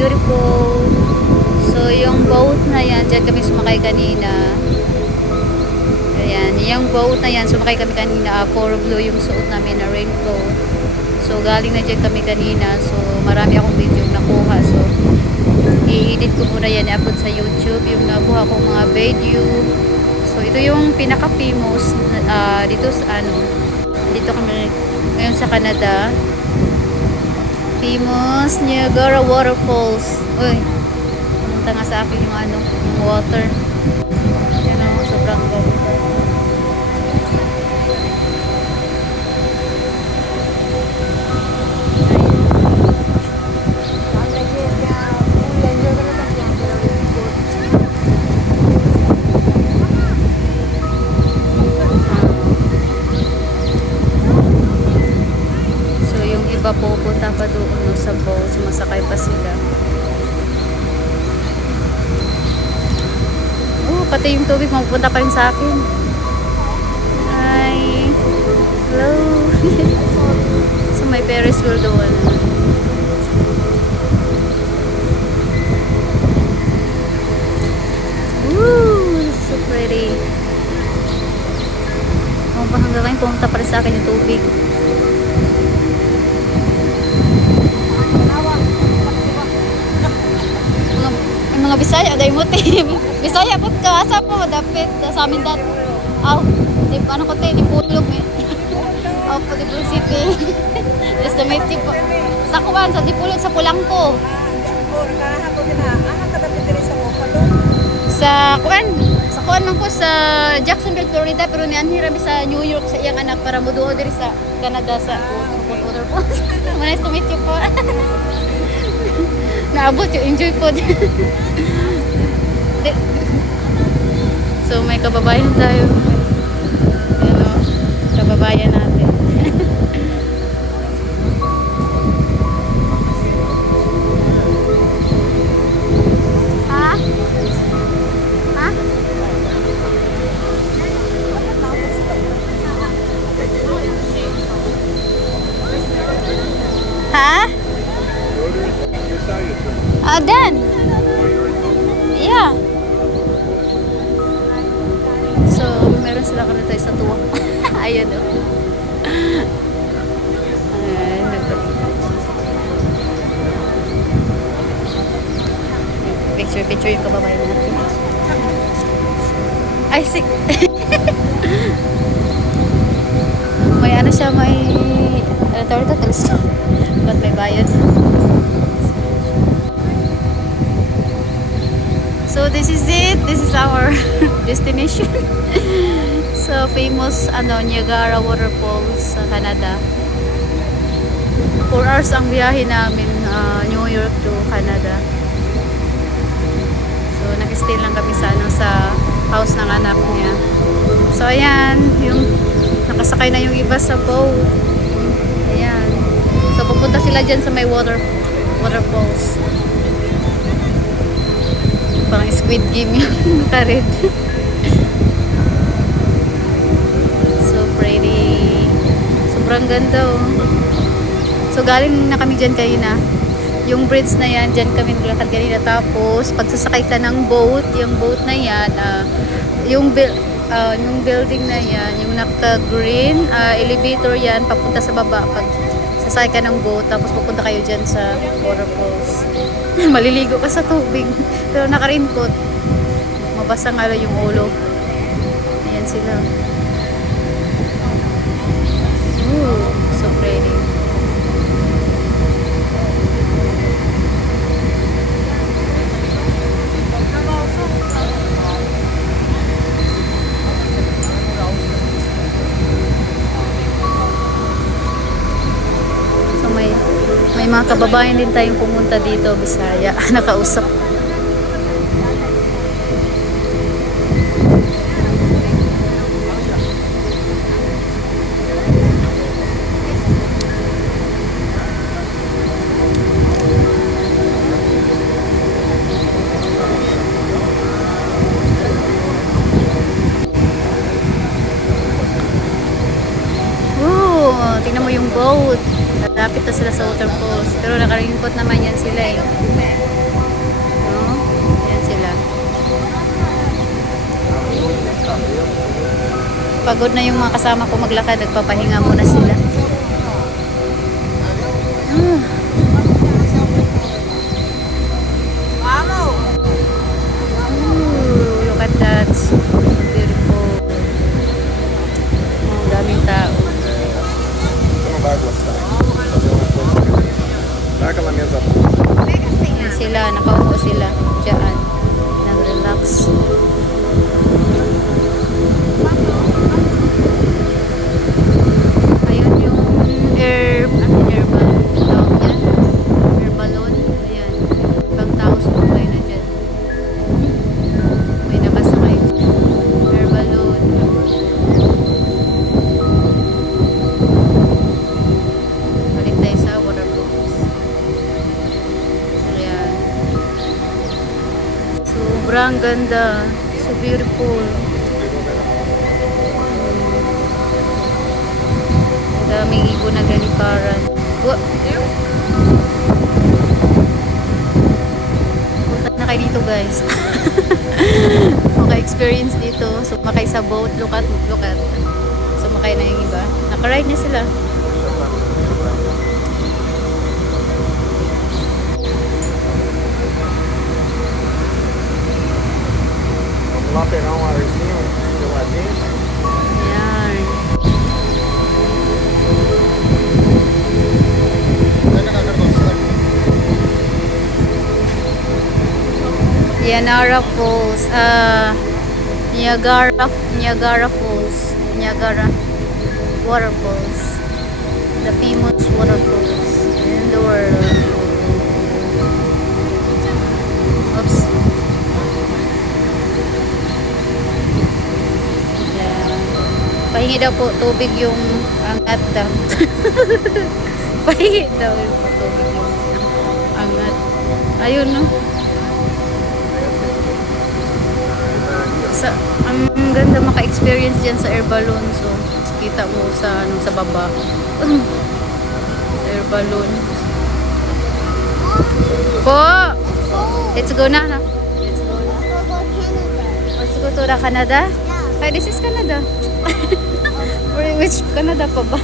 beautiful. So, yung boat na yan, dyan kami sumakay kanina. Ayan, yung boat na yan, sumakay kami kanina. Puro blue yung suot namin na raincoat. So, galing na dyan kami kanina. So, marami akong video nakuha. So, i-edit ko muna yan, i-upload sa YouTube. Yung nakuha kong mga video. So, ito yung pinaka-famous dito sa dito kami ngayon sa Canada. Famous Niagara Waterfalls. Uy, pumunta nga sa akin yung yung water. Yan o, sobrang ganda. Iba pupunta pa doon no, sa boat, sumasakay pa sila. Oh, pati yung tubig mapupunta pa rin sa akin. Hi. Hello. So may Ferris wheel doon. Woo, so pretty. Oh, hanggang ngayon pumunta pa rin sa akin yung tubig. Mga Bisaya, dahil mo team. Bisaya po ka, asa po, dapit sa amin dati. Di ano ko tayo, di pulog eh. Po, di pulog city. Estimate po. Sa kuwan, sa di pulog, sa Pulangko. Sa kuwan lang po, sa Jacksonville, Florida, pero ni Anhira sa New York, sa iyang anak, para mo doon diri sa Canada, sa Waterfalls. Nice to meet you po. Naabot yung enjoy po. So may kababayan tayo. Ano, kababayan natin. Ha? Ha? Ha? Dan. Yeah. So, meron sila kami tayo sa tuwa. Ayan o. Picture yung kababayan natin. Ay, sick. May ano siya, may turtles. Ba't may bayad? So this is it. This is our destination. So famous Niagara Waterfalls sa Canada. 4 hours ang biyahe namin New York to Canada. So nag-stay lang kami sa house ng anak niya. So ayan, yung nakasakay na yung iba sa boat. Ayan. So pupunta sila dyan sa may waterfalls. Parang Squid Game yung naka-red. So pretty. Sobrang ganda oh. So galing na kami dyan kanina. Yung bridge na yan, dyan kami naglakad kanina. Tapos pagsasakay ka ng boat, yung boat na yan, yung building na yan, yung naka-green, elevator yan, papunta sa baba. Pag sasakay ka ng boat, tapos pupunta kayo dyan sa waterfalls. Maliligo ka sa tubig. Pero naka-raincoat. Mabasa nga yung ulo. Ayan sila. Ooh, so pretty. So may mga kababayan din tayong pumunta dito, Bisaya. Nakausap. Tingnan mo yung boat. Lapit na sila sa waterfalls. Pero nakaringkot naman yan sila eh. No? Yan sila. Pagod na yung mga kasama ko maglakad, nagpapahinga muna sila. Ooh, look at that. Beautiful. Oh, daming tao. Não vai gostar. Fazer uma coisa. Dá aquela mesa. Yan sila, nakaupo sila dyan. Nag-relax. Ayun yung air balloon. Tawag yan. Air balloon. Ayan. Ibang tao sumakay na dyan. May nakasakay. Air balloon. Balik tayo sa waterfalls. Ayan. Sobrang ganda. So beautiful. Daming ibon na ganiparan. Punta na kayo dito guys. Maka-experience dito. Sumakay sa boat. Look at. Sumakay na yung iba. Naka-ride na sila. Vamos lá pegar um arzinho, geladinho. Ayan. Niagara Falls. Niagara Falls. Niagara Waterfalls. The famous waterfalls in the world. Oops. Yeah. Pahingi daw po tubig yung angat daw. Pahingi daw po tubig yung angat. Ayun no. Ang ganda maka-experience dyan sa air balloon. So, kita mo sa sa baba. Air balloon. Po! Let's go na. Let's go na. Let's go to Canada. Hey, this is Canada. Which Canada pa ba?